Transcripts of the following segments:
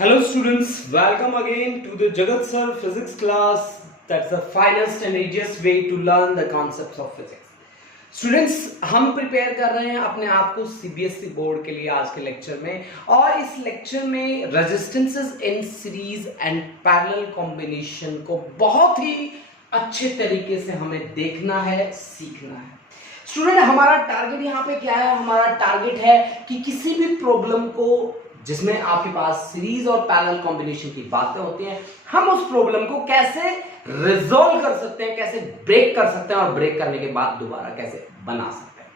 Hello students, welcome again to the Jagat Sir physics class. That's the finest and easiest way to learn the concepts of physics. Students, हम prepare कर रहे हैं अपने आप को CBSE board के लिए आज के लेक्चर में, और इस लेक्चर में resistances in series and parallel combination को बहुत ही अच्छे तरीके से हमें देखना है, सीखना है। स्टूडेंट, हमारा टारगेट यहाँ पे क्या है? हमारा टारगेट है कि किसी भी प्रॉब्लम को जिसमें आपके पास सीरीज और पैरेलल कॉम्बिनेशन की बातें होती हैं, हम उस प्रॉब्लम को कैसे रिजॉल्व कर सकते हैं, कैसे ब्रेक कर सकते हैं, और ब्रेक करने के बाद दोबारा कैसे बना सकते हैं।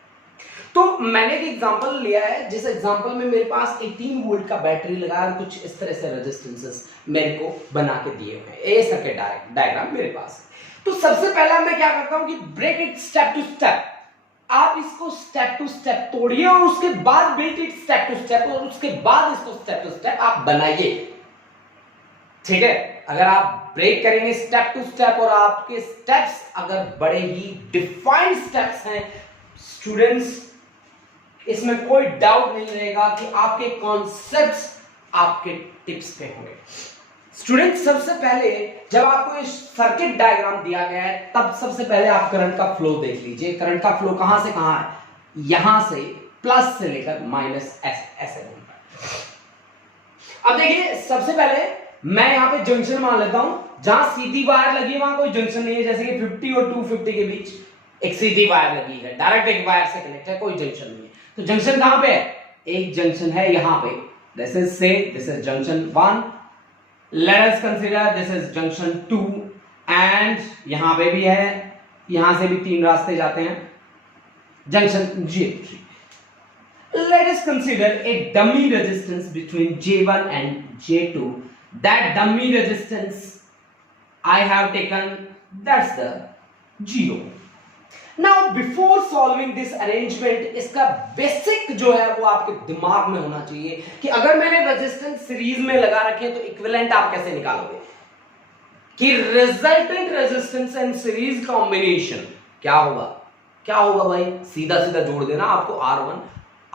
तो मैंने एक एग्जांपल लिया है, जिस एग्जांपल में मेरे पास 18 वोल्ट का बैटरी लगा है और कुछ इस तरह से रेजिस्टेंसेस मेरे को बना के दिए हुए हैं। ए सर्किट डायग्राम मेरे पास है। तो सबसे पहला मैं क्या करता हूं कि break it step to step. आप इसको स्टेप टू स्टेप तोड़िए और उसके बाद built it step to step, और उसके बाद इसको स्टेप टू स्टेप आप बनाइए। ठीक है? अगर आप ब्रेक करेंगे स्टेप टू स्टेप और आपके स्टेप्स अगर बड़े ही डिफाइंड स्टेप्स हैं स्टूडेंट्स, इसमें कोई डाउट नहीं रहेगा कि आपके कॉन्सेप्ट्स आपके टिप्स पे होंगे। स्टूडेंट, सबसे पहले जब आपको ये सर्किट डायग्राम दिया गया है, तब सबसे पहले आप करंट का फ्लो देख लीजिए। करंट का फ्लो कहां से कहां है? यहां से प्लस से लेकर माइनस ऐसे घूमता है। अब देखिए, सबसे पहले मैं यहां पे जंक्शन मान लेता हूं। जहां सीधी वायर लगी है वहां कोई जंक्शन नहीं है, जैसे कि 50 और 250 के बीच एक सीधी वायर लगी है, डायरेक्ट एक वायर से कनेक्ट है, कोई जंक्शन नहीं है। तो जंक्शन कहां पे है? एक जंक्शन है यहां पे। This is junction 1। Let us consider this is junction 2 and यहां पे भी है, यहां से भी 3 रास्ते जाते हैं, junction J3. Let us consider a dummy resistance between J1 and J2. That dummy resistance I have taken, that's the 0. Now before solving this arrangement, इसका बेसिक जो है वो आपके दिमाग में होना चाहिए कि अगर मैंने रेजिस्टेंस सीरीज में लगा रखे तो इक्विवेलेंट आप कैसे निकालोगे, कि resultant resistance and series combination क्या होगा भाई? सीधा सीधा जोड़ देना आपको R1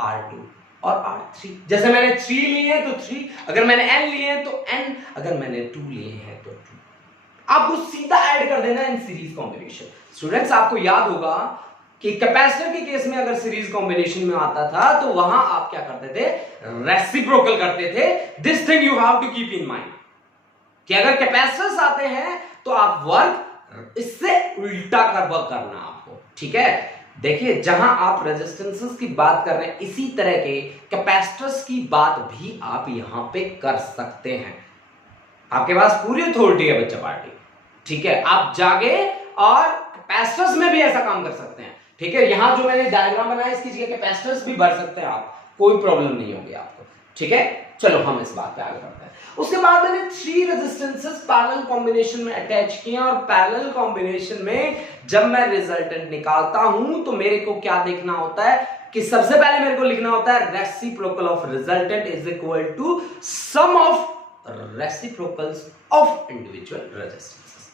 R2 और R3। जैसे मैंने 3 लिए तो 3, अगर मैंने n लिए तो n, अगर मैंने 2 लिए हैं तो 2, आपको सीधा ऐड कर देना इन सीरीज कॉम्बिनेशन। स्टूडेंट्स, आपको याद होगा कि कैपेसिटर के केस में अगर सीरीज कॉम्बिनेशन में आता था तो वहां आप क्या करते थे? रेसिप्रोकल करते थे। This thing you have to keep in mind कि अगर कैपेसिटर्स आते हैं तो आप वर्क इससे उल्टा कर वर्क करना आपको। ठीक है? देखिए, जहां आप रेजिस्टेंसेस की बात कर रहे हैं, इसी तरह के कैपेसिटर्स की बात भी आप यहां पे कर सकते हैं। आपके पास पूरी अथॉरिटी है बच्चा पार्टी। ठीक है? आप जागे और कैपेसिटर्स में भी ऐसा काम कर सकते हैं। ठीक है? यहां जो मैंने डायग्राम बनाया इसकी जगह कैपेसिटर्स भी भर सकते हैं आप, कोई प्रॉब्लम नहीं होगी आपको। ठीक है? चलो हम इस बात पे आगे बढ़ते हैं। उसके बाद मैंने 3 रेजिस्टेंसेस पैरेलल कॉम्बिनेशन में अटैच किए, और पैरेलल कॉम्बिनेशन में जब मैं रिजल्टेंट निकालता हूं तो मेरे को क्या देखना होता है कि सबसे पहले मेरे को लिखना होता है reciprocal of resultant is equal to sum of reciprocals of individual resistances.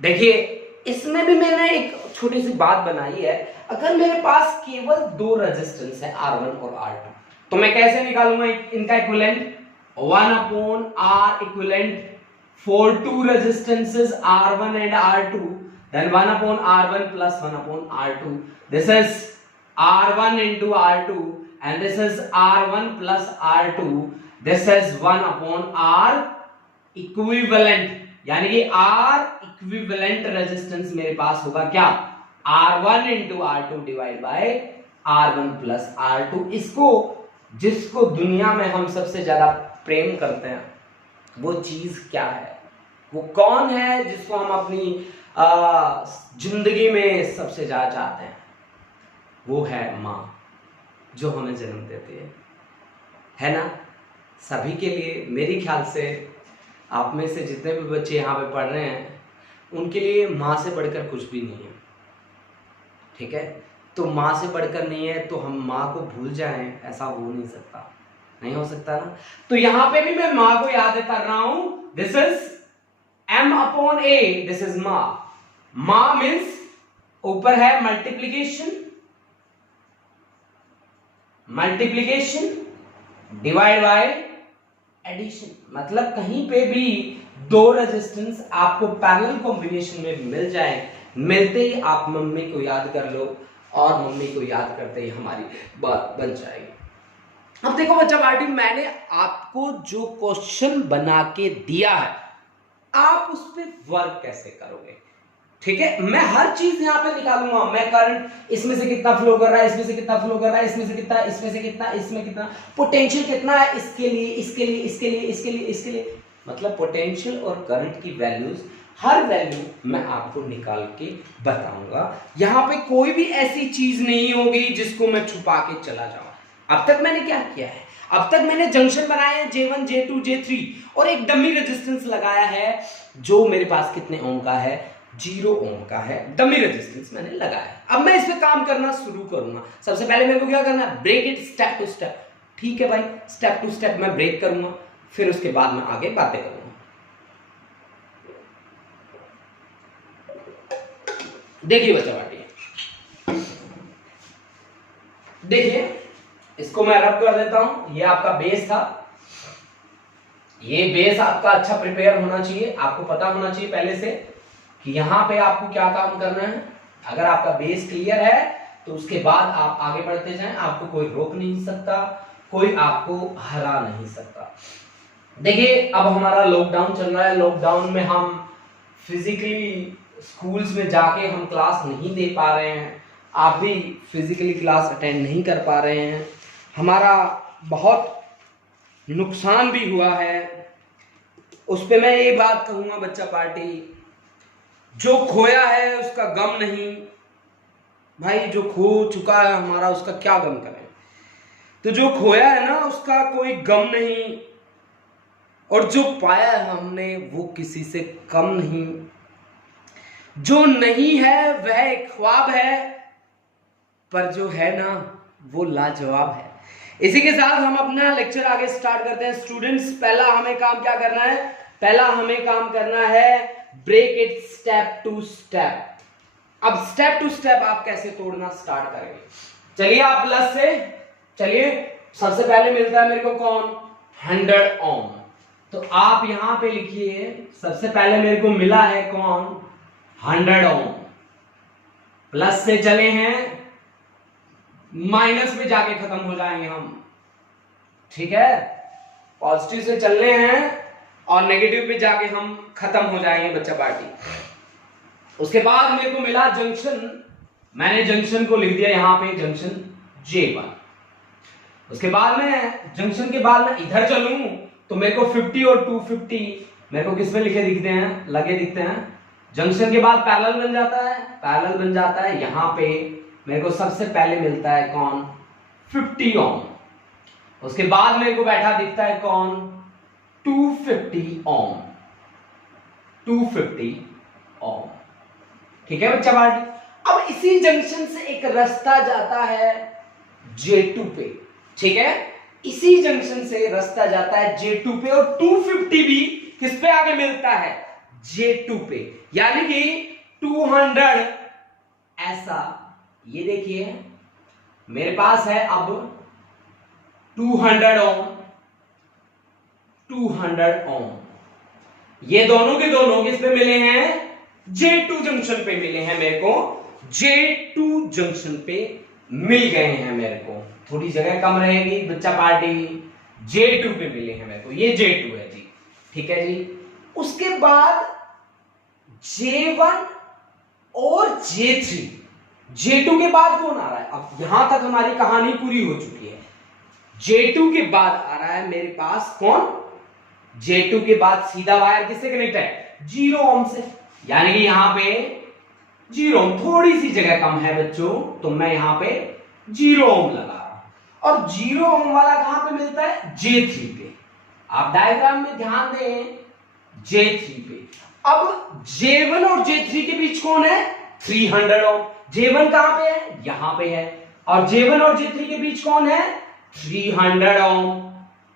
देखिए, इसमें भी मैंने एक छोटी सी बात बनाई है। अगर मेरे पास केवल 2 रेजिस्टेंस है R1 और R2, तो मैं कैसे निकालूंगा इनका equivalent? 1/R equivalent for 2 resistances R1 and R2, then 1/R1 plus 1/R2. This is R1 into R2 and this is R1 plus R2. This is 1/R equivalent, यानी कि R इक्विवेलेंट रेजिस्टेंस मेरे पास होगा क्या? R1 into R2 divide by R1 plus R2। इसको, जिसको दुनिया में हम सबसे ज्यादा प्रेम करते हैं, वो चीज क्या है? वो कौन है जिसको हम अपनी जिंदगी में सबसे ज्यादा चाहते हैं? वो है माँ, जो हमें जन्म देती है ना? सभी के लिए, मेरे ख्याल से आप में से जितने भी बच्चे यहाँ पे पढ़ रहे हैं, उनके लिए माँ से बढ़कर कुछ भी नहीं है। ठीक है? तो माँ से बढ़कर नहीं है तो हम माँ को भूल जाएं, ऐसा हो नहीं सकता, नहीं हो सकता ना? तो यहाँ पे भी मैं माँ को याद कर रहा हूं। This is M/A, this is माँ। माँ मीन्स ऊपर है मल्टीप्लीकेशन डिवाइड बाय एडिशन, मतलब कहीं पे भी दो रेजिस्टेंस आपको पैरेलल कॉम्बिनेशन में मिल जाए, मिलते ही आप मम्मी को याद कर लो और मम्मी को याद करते ही हमारी बात बन जाएगी। अब देखो बच्चा पार्टी, मैंने आपको जो क्वेश्चन बना के दिया है आप उस पर वर्क कैसे करोगे, ठीक है। मैं हर चीज यहां पे निकालूंगा, मैं करंट इसमें से कितना फ्लो कर रहा है, इसमें से कितना फ्लो कर रहा है, इसमें से कितना, इसमें से कितना, इसमें कितना, पोटेंशियल कितना है इसके लिए, इसके लिए, इसके लिए, इसके लिए, इसके लिए, मतलब पोटेंशियल और करंट की वैल्यूज, हर वैल्यू मैं आपको निकाल के बताऊंगा। यहां पे कोई भी ऐसी चीज नहीं होगी जिसको मैं छुपा के चला जाऊं। अब तक मैंने क्या किया है, अब तक मैंने जंक्शन बनाए हैं J1, J2, J3 और एक डमी रेजिस्टेंस लगाया है जो मेरे पास कितने ओम का है, 0 ओम का है, डमी रेजिस्टेंस मैंने लगाया है। अब मैं इस पे काम करना शुरू करूंगा। सबसे पहले मेरे को क्या करना है, break it step to step, ठीक है भाई, स्टेप टू स्टेप मैं ब्रेक करूंगा, फिर उसके बाद मैं आगे बातें करूंगा। देखिए बच्चा बाटी, देखिए इसको मैं रब कर देता हूं। ये आपका बेस था, ये बेस आपका अच्छा प्रिपेयर होना चाहिए, आपको पता होना चाहिए पहले से कि यहां पे आपको क्या काम करना है। अगर आपका बेस क्लियर है तो उसके बाद आप आगे बढ़ते जाएं, आपको कोई रोक नहीं सकता, कोई आपको हरा नहीं सकता। देखिए अब हमारा लॉकडाउन चल रहा है, लॉकडाउन में हम फिजिकली स्कूल्स में जाके हम क्लास नहीं दे पा रहे हैं, आप भी फिजिकली क्लास अटेंड नहीं कर पा रहे हैं, हमारा बहुत नुकसान भी हुआ है। उस पे मैं ये बात कहूंगा बच्चा पार्टी, जो खोया है उसका गम नहीं भाई, जो खो चुका है हमारा उसका क्या गम करें। तो जो खोया है ना उसका कोई गम नहीं, और जो पाया है हमने वो किसी से कम नहीं। जो नहीं है वह एक ख्वाब है, पर जो है ना वो लाजवाब है। इसी के साथ हम अपना लेक्चर आगे स्टार्ट करते हैं। स्टूडेंट्स, पहला हमें काम क्या करना है, पहला हमें काम करना है break it step to step. अब स्टेप टू स्टेप आप कैसे तोड़ना स्टार्ट करेंगे, चलिए आप प्लस से, चलिए सबसे पहले मिलता है मेरे को कौन, 100 ओम। तो आप यहां पे लिखिए, सबसे पहले मेरे को मिला है कौन, 100 ओम। प्लस से चले हैं, माइनस में जाके खत्म हो जाएंगे हम, ठीक है। पॉजिटिव से चल रहे हैं और नेगेटिव पे जाके हम खत्म हो जाएंगे बच्चा पार्टी। उसके बाद मेरे को मिला जंक्शन, मैंने जंक्शन को लिख दिया यहां पे जंक्शन J1। उसके बाद में जंक्शन के बाद मैं इधर चलूं तो मेरे को 50 और 250 मेरे को किसमें लिखे दिखते हैं, लगे दिखते हैं। जंक्शन के बाद पैरेलल बन जाता है, पैरेलल बन जाता है, यहां पे मेरे को सबसे पहले मिलता है कौन, 50 ओम। उसके बाद मेरे को बैठा दिखता है कौन, 250 ओम, 250 ओम, ठीक है बच्चा पार्टी। अब इसी जंक्शन से एक रास्ता जाता है J2 पे, ठीक है, इसी जंक्शन से रास्ता जाता है J2 पे, और 250 भी किस पे आगे मिलता है, J2 पे, यानी कि 200 ऐसा। ये देखिए मेरे पास है अब 200 ओम, 200 ओम, ये दोनों के दोनों किस पे मिले हैं, J2 जंक्शन पे मिले हैं मेरे को, J2 जंक्शन पे मिल गए हैं मेरे को। थोड़ी जगह कम रहेगी बच्चा पार्टी, J2 पे मिले हैं मेरे को, ये J2 है जी, ठीक है जी। उसके बाद J1 और J3, J2 के बाद कौन आ रहा है, अब यहां तक हमारी कहानी पूरी हो चुकी है। J2 के बाद आ रहा है मेरे पास कौन, J2 के बाद सीधा वायर किससे कनेक्ट है, 0 ओम से, यानी कि यहां पे 0 ओम, थोड़ी सी जगह कम है बच्चों, तो मैं यहां पे 0 ओम लगा रहा हूं। और 0 ओम वाला कहां पे मिलता है, J3 पे। आप डायग्राम में ध्यान दें, J3 पे। अब J1 और J3 के बीच कौन है, 300 ओम। J1 कहां पे है, यहां पे है, और J1 और J3 के बीच कौन है, 300 ओम।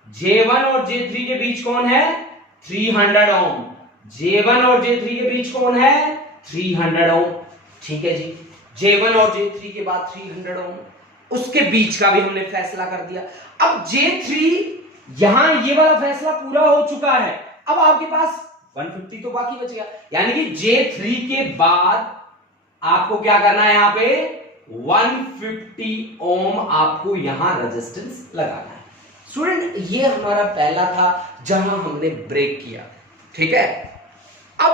J1 और J3 के बीच कौन है, 300 ओम। J1 और J3 के बीच कौन है, 300 ओम, ठीक है जी। J1 और J3 के बाद 300 ओम, उसके बीच का भी हमने फैसला कर दिया। अब J3 यहां ये वाला फैसला पूरा हो चुका है, अब आपके पास 150 तो बाकी बच गया, यानी कि J3 के बाद आपको क्या करना है, यहां पे 150 ओम आपको यहां रेजिस्टेंस लगाना है। स्टूडेंट ये हमारा पहला था जहां हमने ब्रेक किया, ठीक है। अब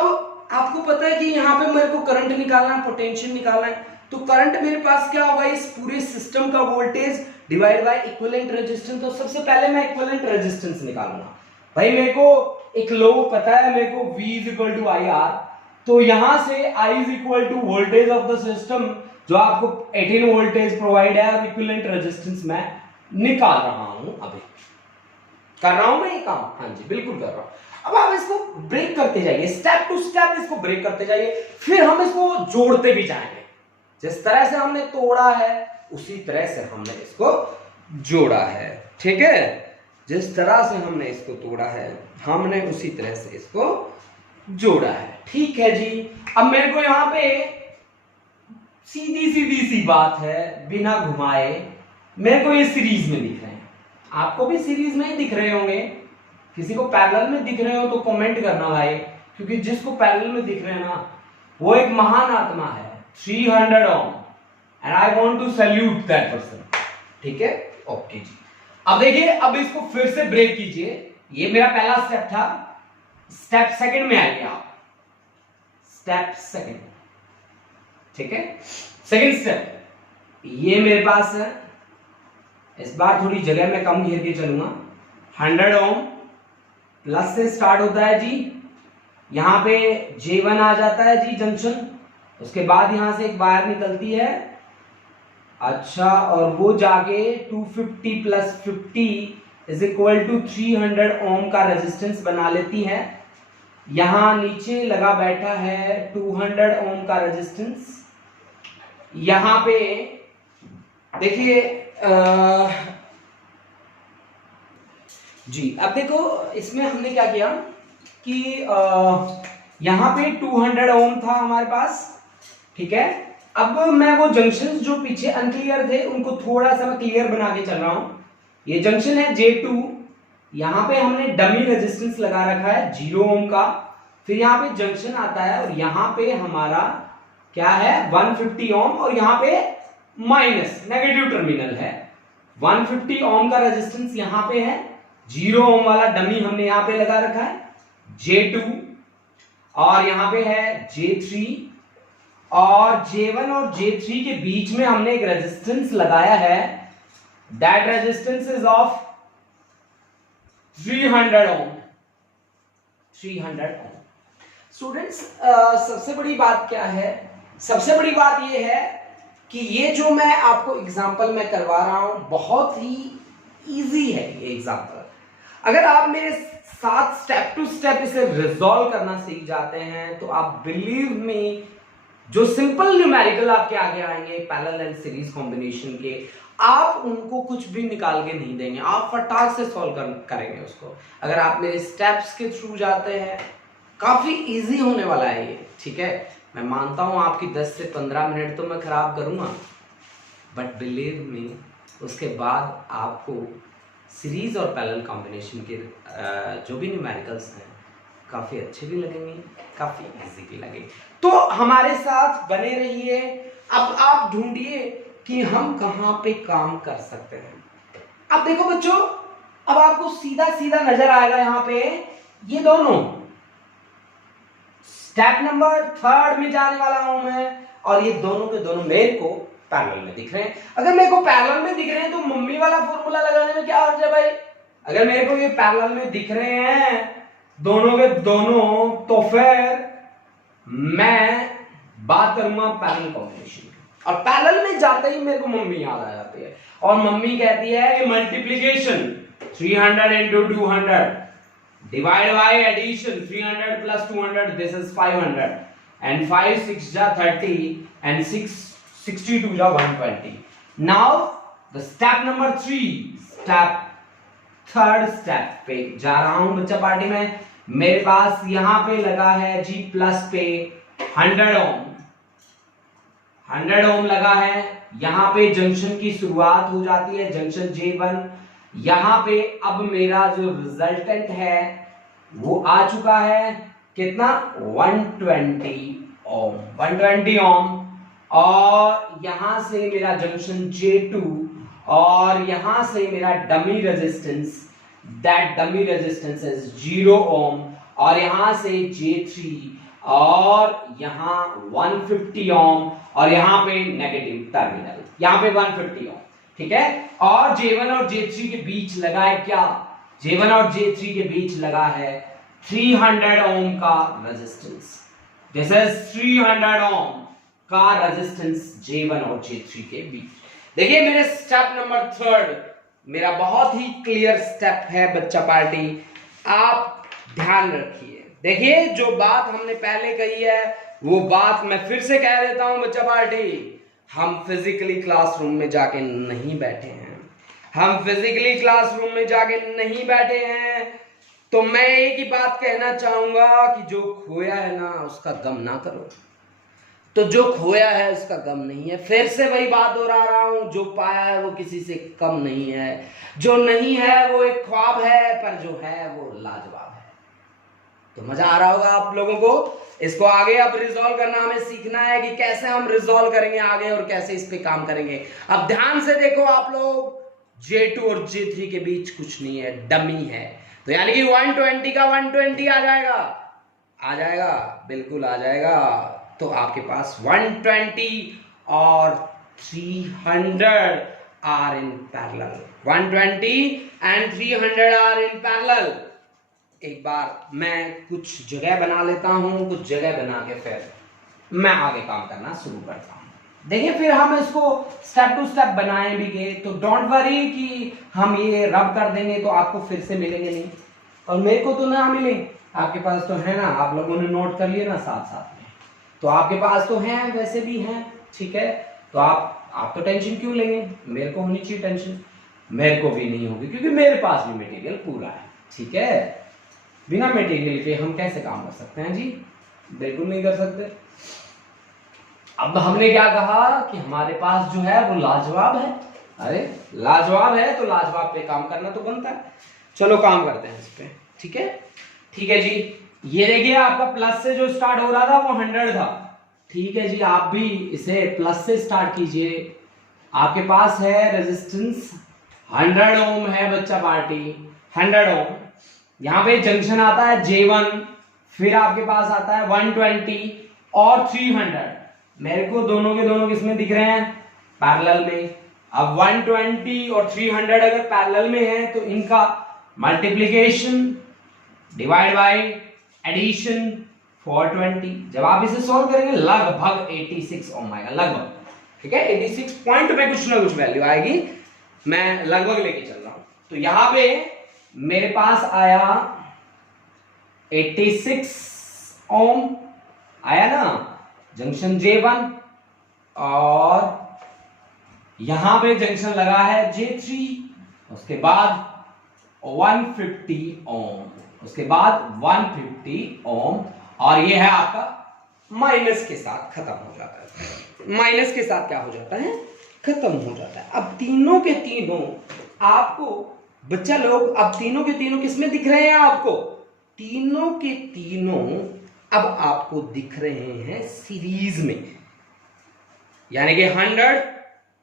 आपको पता है कि यहां पे मेरे को करंट निकालना है, पोटेंशियल निकालना है, तो करंट मेरे पास क्या होगा, इस पूरे सिस्टम का voltage divide by equivalent resistance. तो सबसे पहले मैं इक्विवेलेंट रेजिस्टेंस निकालूंगा। भाई मेरे को एक लो पता है, मेरे को V is equal to I R, तो यहां से I is equal to voltage of the system जो आपको 18 वोल्टेज प्रोवाइड है, और इक्विवेलेंट रेजिस्टेंस मैं निकाल रहा हूं। अभी कर रहा हूं मैं ये काम, हाँ जी बिल्कुल कर रहा हूं। अब आप इसको ब्रेक करते जाइए, स्टेप टू स्टेप इसको ब्रेक करते जाइए, फिर हम इसको जोड़ते भी जाएंगे। जिस तरह से हमने तोड़ा है उसी तरह से हमने इसको जोड़ा है, ठीक है। जिस तरह से हमने इसको तोड़ा है हमने उसी तरह से इसको जोड़ा है, ठीक है जी। अब मेरे को यहां पे सीधी सीधी सी बात है, बिना घुमाए मेरे को ये सीरीज में दिख रहे हैं, आपको भी सीरीज में ही दिख रहे होंगे। किसी को पैरेलल में दिख रहे हो तो कमेंट करना भाई, क्योंकि जिसको पैरेलल में दिख रहे हैं ना वो एक महान आत्मा है। 300 ohm and I want to salute that person, ठीक है, ओके जी। अब देखिए, अब इसको फिर से ब्रेक कीजिए, ये मेरा पहला स्टेप था। स्टेप सेकंड में आइए आप, स्टेप सेकंड, ठीक है। सेकंड स्टेप ये मेरे पास है, इस बार थोड़ी जगह में कम घेर के चलूंगा। 100 ओम प्लस से स्टार्ट होता है जी, यहां पे J1 आ जाता है जी जंक्शन, उसके बाद यहां से एक वायर निकलती है, अच्छा, और वो जाके 250 प्लस 50 इज इक्वल टू 300 ओम का रेजिस्टेंस बना लेती है। यहां नीचे लगा बैठा है 200 ओम का रेजिस्टेंस। यहां पे देखिए जी, अब देखो इसमें हमने क्या किया कि यहां पे 200 ओम था हमारे पास, ठीक है। अब मैं वो जंक्शंस जो पीछे अनक्लियर थे उनको थोड़ा सा मैं क्लियर बना के चल रहा हूं। ये जंक्शन है J2, यहां पे हमने डमी रेजिस्टेंस लगा रखा है 0 ओम का, फिर यहां पे जंक्शन आता है और यहां पे हमारा क्या है 150 ओम, और यहां पे माइनस नेगेटिव टर्मिनल है। 150 ओम का रेजिस्टेंस यहां पे है, 0 ओम वाला डमी हमने यहां पे लगा रखा है J2, और यहां पे है J3, और J1 और J3 के बीच में हमने एक रेजिस्टेंस लगाया है, that resistance is of 300 ohm. 300 ohm. Students सबसे बड़ी बात क्या है, सबसे बड़ी बात यह है कि ये जो मैं आपको एग्जांपल में करवा रहा हूं बहुत ही इजी है ये एग्जांपल। अगर आप मेरे साथ स्टेप टू स्टेप इसे रिजॉल्व करना सीख जाते हैं तो आप बिलीव मी, जो सिंपल न्यूमेरिकल आपके आगे आएंगे पैरेलल एंड सीरीज कॉम्बिनेशन के, आप उनको कुछ भी निकाल के नहीं देंगे, आप फटाक से सॉल्व करेंगे उसको। अगर आप मेरे स्टेप्स के थ्रू जाते हैं काफी इजी होने वाला है ये, ठीक है। मैं मानता हूं आपकी 10 से 15 मिनट तो मैं खराब करूंगा, बट बिलीव मी उसके बाद आपको सीरीज और पैरेलल कॉम्बिनेशन के जो भी न्यूमेरिकल्स हैं काफी अच्छे भी लगेंगे, काफी इजी भी लगेंगे। तो हमारे साथ बने रहिए। अब आप ढूंढिए कि हम कहां पे काम कर सकते हैं। अब देखो बच्चों, अब आपको सीधा सीधा नजर आएगा यहां पे ये दोनों स्टेप नंबर 3 में जाने वाला हूं मैं, और ये दोनों के दोनों मेरे को पैरेलल में दिख रहे हैं। अगर मेरे को पैरेलल में दिख रहे हैं तो मम्मी वाला फॉर्मूला लगाने में क्या हर्ज है भाई। अगर मेरे को ये पैरेलल में दिख रहे हैं दोनों के दोनों, तो फिर मैं बात करूंगा पैरेलल कॉम्बिनेशन की, और पैरेलल में जाते ही मेरे को मम्मी याद आ जाती है, और मम्मी कहती है ये multiplication 300 into 200 divide by addition 300 plus 200, this is 500, and 5 6 जा 30 and 6 62 जा 120. Now the step number 3, third step पे जा रहा हूं बच्चा पार्टी में। मेरे पास यहां पे लगा है G प्लस पे 100 ओम, 100 ओम लगा है। यहां पे जंक्शन की शुरुआत हो जाती है, जंक्शन J1, यहां पे अब मेरा जो रिजल्टेंट है वो आ चुका है कितना 120 ओम 120 ओम। और यहां से मेरा जंक्शन J2 और यहां से मेरा dummy resistance, that dummy resistance is 0 ओम। और यहां से J3 और यहां 150 ओम और यहां पे नेगेटिव टर्मिनल, यहां पे 150 ओम, ठीक है। और J1 और J3 के बीच लगा है क्या, J1 और J3 के बीच लगा है 300 ओम का रेजिस्टेंस। दिस इज 300 ओम का रेजिस्टेंस J1 और J3 के बीच। देखिए मेरे स्टेप नंबर 3 मेरा बहुत ही क्लियर स्टेप है बच्चा पार्टी, आप ध्यान रखिए। देखिए जो बात हमने पहले कही है वो बात मैं फिर से कह देता हूं बच्चा पार्टी, हम फिजिकली क्लासरूम में जाके नहीं बैठे हैं, हम फिजिकली क्लासरूम में जाके नहीं बैठे हैं। तो मैं एक ही बात कहना चाहूंगा कि जो खोया है ना उसका गम ना करो, तो जो खोया है उसका गम नहीं है। फिर से वही बात दोहरा रहा हूं, जो पाया है वो किसी से कम नहीं है, जो नहीं है वो एक ख्वाब है, पर जो है वो लाजवाब है। तो मजा आ रहा होगा आप लोगों को। इसको आगे अब रिजॉल्व करना हमें सीखना है कि कैसे हम रिजॉल्व करेंगे आगे और कैसे इस पे काम करेंगे। अब ध्यान से देखो आप लोग, J2 और J3 के बीच कुछ नहीं है, डमी है। तो यानी कि 120 का 120 आ जाएगा, आ जाएगा, बिल्कुल आ जाएगा। तो आपके पास 120 और 300 are in parallel, 120 and 300 are in parallel. एक बार मैं कुछ जगह बना लेता हूं, कुछ जगह बना के फिर मैं आगे काम करना शुरू करता हूं। देखिए फिर हम इसको स्टेप टू स्टेप बनाए भी गए, तो डोंट वरी कि हम ये रब कर देंगे तो आपको फिर से मिलेंगे नहीं, और मेरे को तो ना मिले, आपके पास तो है ना, आप लोगों ने नोट कर लिए ना साथ साथ में, तो आपके पास तो है, वैसे भी है, ठीक है। तो आप तो टेंशन क्यों लेंगे, मेरे को होनी चाहिए टेंशन, मेरे को भी नहीं होगी क्योंकि मेरे पास भी मटेरियल पूरा है, ठीक है। बिना मटेरियल के हम कैसे काम कर सकते हैं जी, बिल्कुल नहीं कर सकते। अब हमने क्या कहा कि हमारे पास जो है वो लाजवाब है, अरे लाजवाब है तो लाजवाब पे काम करना तो बनता है। चलो काम करते हैं इस पे, ठीक है, ठीक है जी। ये देखिए आपका प्लस से जो स्टार्ट हो रहा था वो 100 था, ठीक है जी। आप भी इसे प्लस से स्टार्ट कीजिए। आपके पास है रेजिस्टेंस 100 ओम है बच्चा पार्टी, 100 ओम। यहां पे जंक्शन आता है J1, फिर आपके पास आता है 120 और 300। मेरे को दोनों के दोनों किसमें दिख रहे हैं, पैरेलल में। अब 120 और 300 अगर पैरेलल में है तो इनका मल्टीप्लिकेशन डिवाइड बाय एडिशन 420। जब आप इसे सॉल्व करेंगे लगभग 86 ओम आएगा, लगभग, ठीक है। 86 पॉइंट में कुछ ना कुछ वैल्यू आएगी, मैं लगभग लेके चल रहा हूं। तो यहां पे मेरे पास आया 86 ओम आया ना, जंक्शन J1, और यहां पे जंक्शन लगा है J3, उसके बाद 150 ओम, उसके बाद 150 ओम, और ये है आपका माइनस के साथ खत्म हो जाता है। माइनस के साथ क्या हो जाता है, खत्म हो जाता है। अब तीनों के तीनों आपको बच्चा लोग, अब तीनों के तीनों किसमें दिख रहे हैं आपको, तीनों के तीनों अब आपको दिख रहे हैं सीरीज में, यानी कि 100,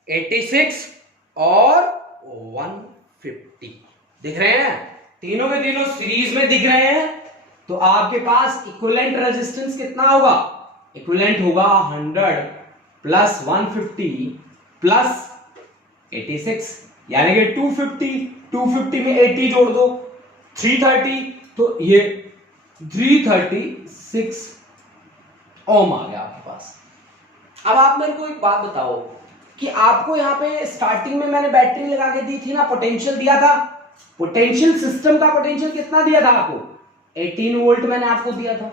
86 और 150 दिख रहे हैं, तीनों के तीनों सीरीज में दिख रहे हैं। तो आपके पास इक्विवेलेंट रेजिस्टेंस कितना होगा, इक्विवेलेंट होगा 100 प्लस 150 प्लस 86, यानी कि 250, 250 में 80 जोड़ दो 330, तो ये 336 ओम आ गया आपके पास। अब आप मेरे को एक बात बताओ कि आपको यहाँ पे स्टार्टिंग में मैंने बैटरी लगा के दी थी ना, पोटेंशियल दिया था, पोटेंशियल सिस्टम का पोटेंशियल कितना दिया था आपको, 18 वोल्ट मैंने आपको दिया था।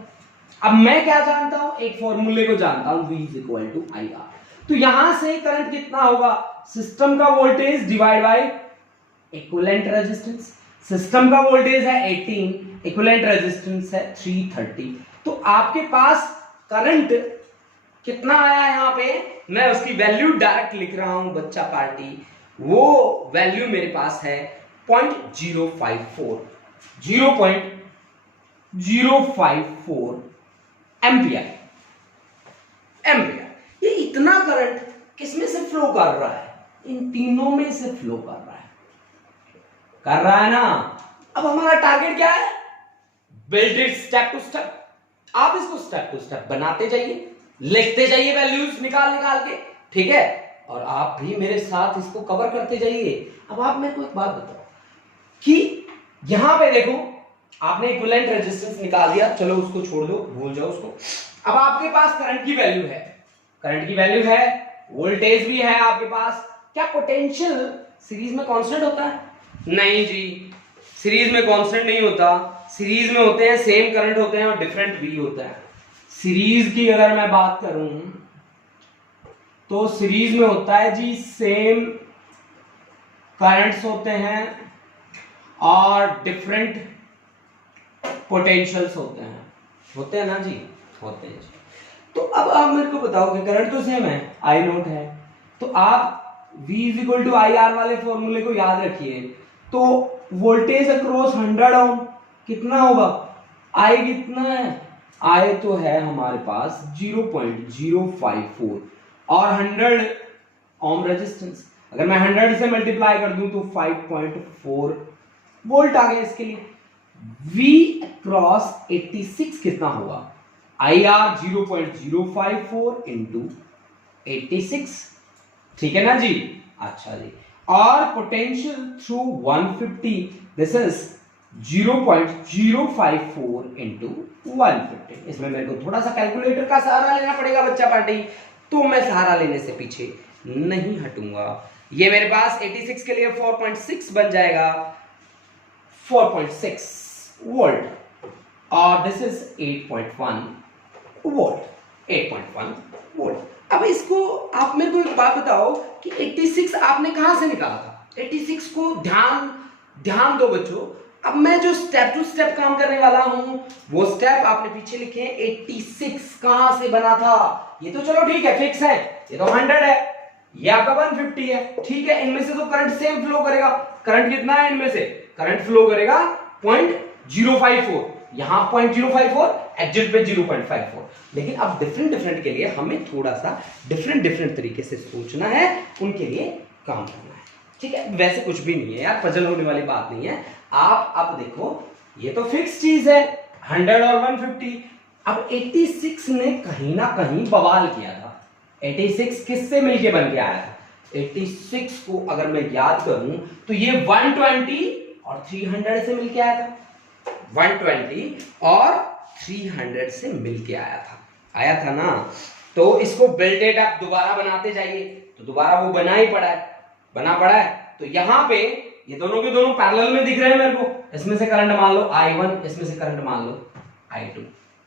अब मैं क्या जानता हूं, एक फॉर्मूले को जानता हूं, V is equal to IR। तो यहां से करंट कितना होगा, सिस्टम का voltage divide by equivalent resistance. System का वोल्टेज है 18, इक्विवेलेंट रेजिस्टेंस है 330। तो आपके पास करंट कितना आया यहां पे, मैं उसकी वैल्यू डायरेक्ट लिख रहा हूं बच्चा पार्टी, वो वैल्यू मेरे पास है 0.054 एम्पियर। ये इतना करंट किसमें से फ्लो कर रहा है? इन तीनों में से फ्लो कर रहा है ना। अब हमारा टारगेट क्या है? Build it step to step. आप इसको स्टेप टू स्टेप बनाते जाइए, लिखते जाइए वैल्यूज निकाल के, ठीक है, और आप भी मेरे साथ इसको कवर करते जाइए। अब आप मेरे को एक बात बताओ कि यहां पे देखो, आपने इक्विवेलेंट रेजिस्टेंस निकाल दिया, चलो उसको छोड़ दो, भूल जाओ उसको। अब आपके पास करंट की वैल्यू है, वोल्टेज भी है आपके पास। क्या पोटेंशियल सीरीज में कांस्टेंट होता है? नहीं जी, सीरीज में कांस्टेंट नहीं होता। सीरीज में होते हैं सेम करंट होते हैं और डिफरेंट वी होता है। सीरीज की अगर मैं बात करूं तो सीरीज में होता है जी सेम करंट्स होते हैं और डिफरेंट पोटेंशियल्स होते हैं ना जी, होते हैं जी। तो अब आप मेरे को बताओ कि करंट तो सेम है, आई नोट है, तो आप V equal to I R वाले फॉर्मूले को याद रखिए। तो वोल्टेज अक्रॉस 100 ओम कितना होगा? I कितना है? I तो है हमारे पास 0.054 और 100 ओम रेजिस्टेंस, अगर मैं 100 से मल्टीप्लाई कर दूं तो 5.4 वोल्ट आ गया। इसके लिए V अक्रॉस 86 कितना होगा? IR 0.054 इंटू 86, ठीक है ना जी। अच्छा जी, और potential through 150, this is 0.054 into 150। इसमें मेरे को थोड़ा सा कैलकुलेटर का सहारा लेना पड़ेगा बच्चा पार्टी, तो मैं सहारा लेने से पीछे नहीं हटूंगा। ये मेरे पास 86 के लिए 4.6 बन जाएगा, 4.6 वोल्ट, और दिस इज 8.1 वोल्ट, 8.1 वोल्ट। अब इसको आप मेरे को एक बात बताओ कि 86 आपने कहां से निकाला था? 86 को ध्यान दो बच्चों। अब मैं जो स्टेप टू स्टेप काम करने वाला हूं वो स्टेप आपने पीछे लिखे हैं। 86 कहां से बना था? ये तो चलो ठीक है, फिक्स है, ये तो 100 है, ये आपका 150 है, ठीक है। इनमें से तो करंट सेम फ्लो करेगा। करंट कितना है इनमें से? करंट फ्लो करेगा 0.054, यहां 0.054, एग्जिट पे 0.54। लेकिन अब डिफरेंट के लिए हमें थोड़ा सा डिफरेंट तरीके से सोचना है, उनके लिए काम करना है, ठीक है। वैसे कुछ भी नहीं है यार, पजल होने वाली बात नहीं है। आप अब देखो, ये तो फिक्स चीज है 100 और 150। अब 86 ने कहीं ना कहीं बवाल किया था। 86 किससे मिलके बन के आया था? 86 को अगर मैं याद करूं तो ये 120 और 300 से मिलके आया था। 120 और 300 से मिलके आया था ना। तो इसको बिल्डेड आप दोबारा बनाते जाइए, तो दोबारा वो बना पड़ा है। तो यहां पे ये दोनों के दोनों पैरेलल में दिख रहे हैं मेरे को। इसमें से करंट मान लो I1, इसमें से करंट मान लो I2।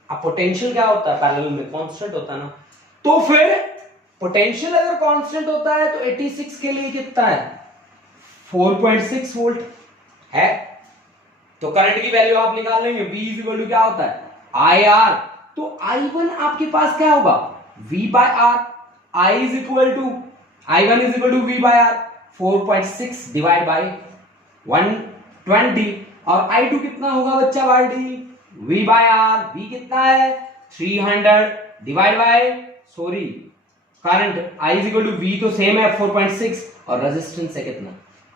अब पोटेंशियल क्या होता है? पैरेलल में कांस्टेंट होता है ना। तो फिर पोटेंशियल अगर कांस्टेंट होता है तो 86 के लिए कितना है? 4.6 वोल्ट है। तो करंट की वैल्यू आप निकाल लेंगे। V इक्वल टू क्या होता है? IR। तो I1 आपके पास क्या होगा? V by R। I1 is equal to V by R। 4.6 divide by 120, और I2 कितना होगा बच्चा party? V by R। V कितना है? 300 डिवाइड बाय current I is equal to V तो सेम है 4.6, और रेजिस्टेंस है कितना?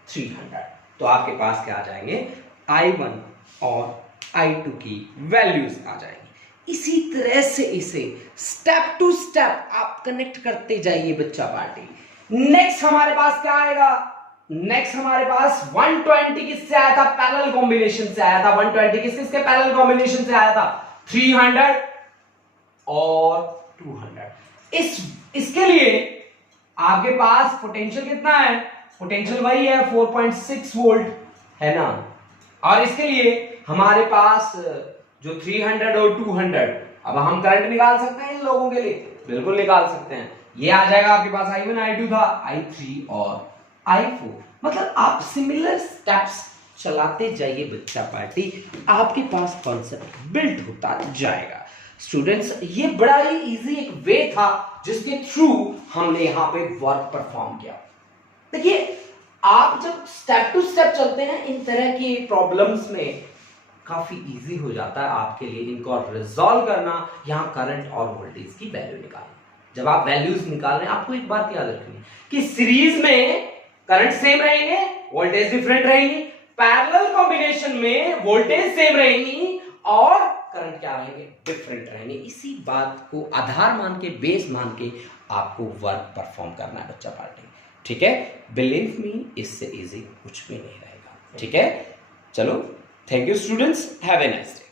300। तो आपके पास क्या आ जाएंगे? I1 और I2 की वैल्यूज आ जाएंगी। इसी तरह से इसे स्टेप टू स्टेप आप कनेक्ट करते जाइए बच्चा पार्टी। नेक्स्ट हमारे पास क्या आएगा? नेक्स्ट हमारे पास 120 किससे आया था? पैरेलल कॉम्बिनेशन से आया था। 120 किसके पैरेलल कॉम्बिनेशन से आया था? 300 और 200। इसके लिए आपके पास पोटेंशियल कितना है? पोटेंशियल वही है 4.6 वोल्ट है ना। और इसके लिए हमारे पास जो 300 और 200, अब हम करंट निकाल सकते हैं इन लोगों के लिए, बिल्कुल निकाल सकते हैं। ये आ जाएगा आपके पास I1 I2 था, I3 और I4। मतलब आप सिमिलर स्टेप्स चलाते जाइए बच्चा पार्टी, आपके पास कॉन्सेप्ट बिल्ड होता जाएगा। स्टूडेंट्स, ये बड़ा ही इजी एक वे था जिसके थ्रू हमने यहां पे वर्क परफॉर्म किया। देखिए, आप जब स्टेप टू स्टेप चलते हैं इन तरह की प्रॉब्लम्स में काफी इजी हो जाता है आपके लिए इनको रिजॉल्व करना, यहां करंट और वोल्टेज की वैल्यू निकालना। जब आप वैल्यूज निकाल रहे हैं आपको एक बात याद रखनी है कि सीरीज में करंट सेम रहेंगे, वोल्टेज डिफरेंट रहेंगी, पैरेलल कॉम्बिनेशन में वोल्टेज सेम रहेंगी और करंट क्या रहेंगे, डिफरेंट रहेंगे। इसी बात को आधार मान के, बेस मान के आपको वर्क परफॉर्म करना है बच्चा पार्टी। ठीक है, बिलीव मी, इससे इजी कुछ भी नहीं रहेगा। ठीक है, चलो, thank you students, have a nice day.